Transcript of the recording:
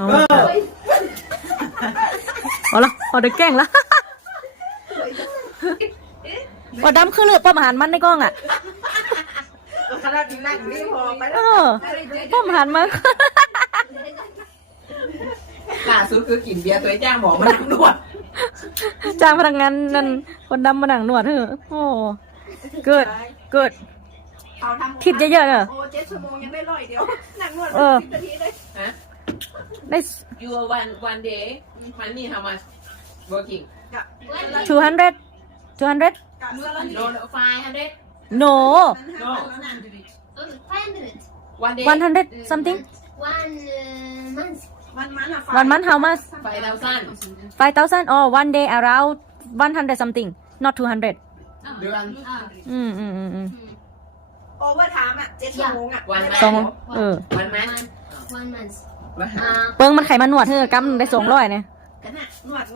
เอาละพอได้แกล้งละพอดำคือเลือดป้อมอาหารมันในกล้องอ่ะขนาดนี้นั่งนี่พอไปแล้วป้อมอาหารมันล่าสุดคือกินเบียร์ตัวจ้างหมอมานั่งนวดจ้างพนักงานนั่นคนดำมานั่งนวดเถอะโอ้เกิดคิดเยอะๆเนอะโอ้7 ชั่วโมงยังได้100เดียวนั่งนวด10 นาทีเลยฮะได้ you one day money how much working 200 no 500 no no 500 100 something one month 1 month how much 5,000 or one day around 100 something not 200เดือนโอเวอร์ไทม์อ่ะ7 ชั่วโมงอ่ะวันสองวันแม่ one month เปิ้งมันไขมันนวดเถอะกำได้200เนี่ยกันน่ะนวด